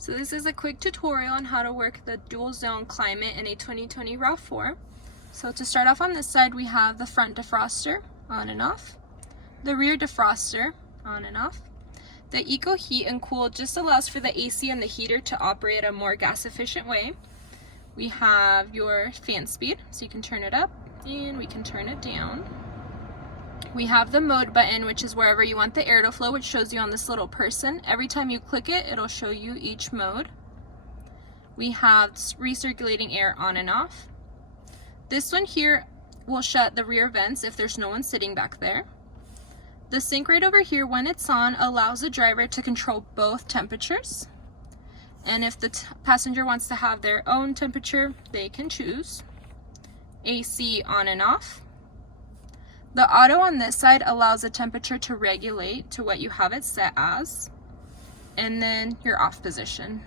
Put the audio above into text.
So this is a quick tutorial on how to work the dual zone climate in a 2020 RAV4. So to start off on this side, we have the front defroster on and off, the rear defroster on and off. The Eco Heat and Cool just allows for the AC and the heater to operate a more gas efficient way. We have your fan speed, so you can turn it up and we can turn it down. We have the mode button, which is wherever you want the air to flow, which shows you on this little person. Every time you click it, it'll show you each mode. We have recirculating air on and off. This one here will shut the rear vents if there's no one sitting back there. The sync right over here, when it's on, allows the driver to control both temperatures. And if the passenger wants to have their own temperature, they can choose. AC on and off. The auto on this side allows the temperature to regulate to what you have it set as, and then your off position.